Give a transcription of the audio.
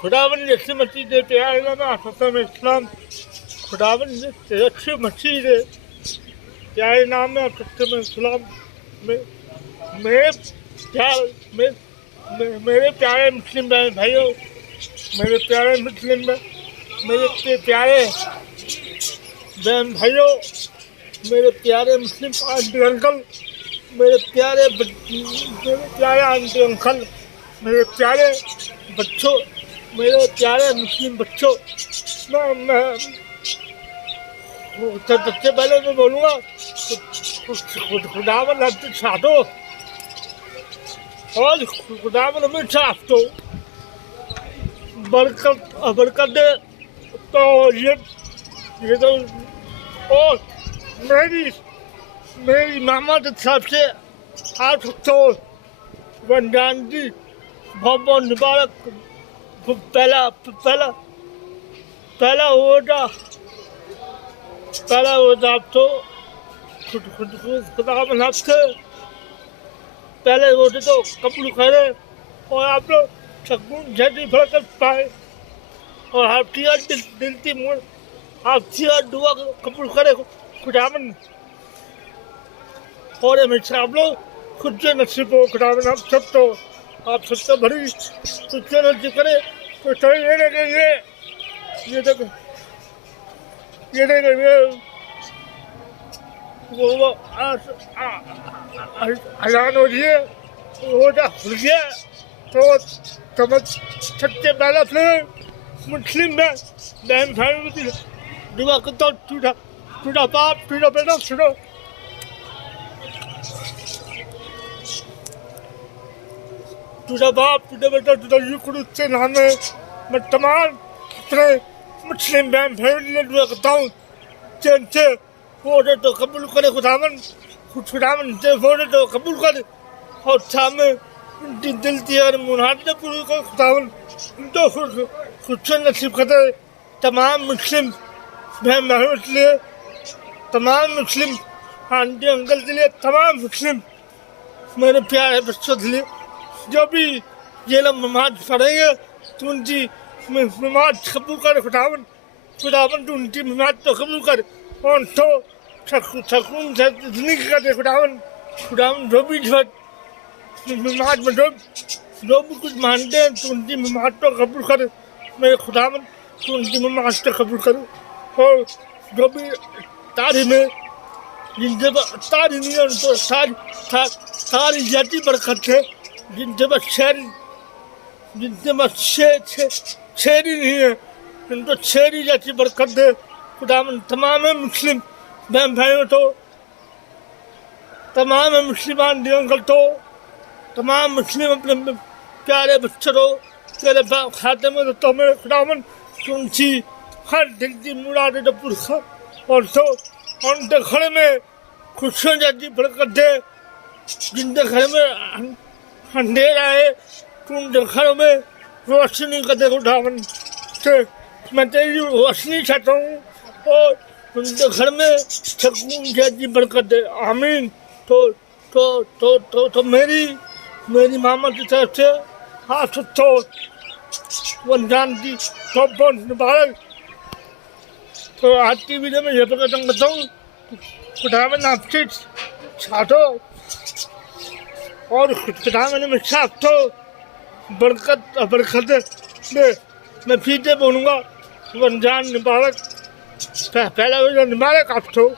खुदावन जैसी मसीह दे प्यार में इस्लाम खुदावन ने अच्छी मसीह दे प्यारे नाम में में इस्लाम में मेरे प्यार मेरे प्यारे मुस्लिम भाइयों, मेरे प्यारे मुस्लिम मेरे प्यारे बहन भाइयों, मेरे प्यारे मुस्लिम आंटी अंकल, मेरे प्यारे आंटी अंकल, मेरे प्यारे बच्चों, मेरे प्यारे मुस्लिम बच्चों, मैं सबसे पहले मैं बोलूँगा खुदावन हमसे छाटो और खुदावन हमें छाटो बरकत दे। तो ये तो और मेरी मामा के हिसाब से आप तो रमजान जी बहुत बहुत मुबारक। पहला आप तो खुदावन आपसे पहले रोजे तो कबूल करे और आप लोग सकून जल्दी बरकत पाए और आपकी दिल की आपकी दुआ कबूल करे खुदावन और हमेशा आप लोग खुद से नसीब हो खुदावन। आप सब तो बड़ी खुद से नसीब करे तो ये देखो वो अजान हो रही है, रोजा खुल गया तो समझ सकते पहले अपने मुस्लिम में बहन भाई दुआ करता हूँ। टूटा बाप टूटा बेटा सुनो, टूटा बाप टूटा बेटा टूटा युकुर से नाम है। मैं तमाम अपने मुस्लिम बहन भाई ने दुआ करता हूँ जिनसे वोटे तो कबूल करे खुदावन से वोटे तो कबूल करे और सामने उनकी दिल की और मुरादें पूरी करे खुदावन तो खुद से नसीब करे। तमाम मुस्लिम बहन भाइयों के लिए, तमाम मुस्लिम आंटी अंकल के लिए, तमाम मुस्लिम मेरे प्यारे बच्चों के लिए जो भी ये लोग नमाज पढ़ेंगे तो उनकी नमाज कबूल करे खुदावन तो उनकी नमाज तो कबूल करे और तो सकून से जिंदगी करे खुदावन जो भी नमाज में जो भी कुछ मानते हैं तो उनकी नमाज तो कबूल करे मेरे खुदावन तो उनकी नमाज तो कबूल करे। और जो भी तारीमें जिनसे तारीमें उनको सारी जाति बरकत है, जिनसे बस शेरी नहीं है उनको शेरी जाति बरकत दे खुदावन। तमाम मुस्लिम बहन भाइयों तो, तमाम मुस्लिम आंटी अंकल तो, तमाम मुस्लिम अपने प्यारे बच्चों तो तेरे खाते में तो मेरे खुदावन उनकी हर दिल की मुरादें तो पूरी और तो उनके घर में खुशियों जाती बरकत दे। जिनके घर में अंधेरा है तो उनके घर में रोशनी कर दे खुदावन से। मैं तेरी रोशनी चाहता हूँ और उनके घर में सकून जाती बरकत दे, आमीन। तो मेरी मामा की तरफ से आप तो रमजान की बहुत मुबारक। तो आज की वीडियो में ये प्रकटन करता हूँ खुदावन आपसे छाटो और खुदावन में छाटो बरकत दे। मैं फिर से बोलूँगा रमजान मुबारक, पहला मुबारक आप तो।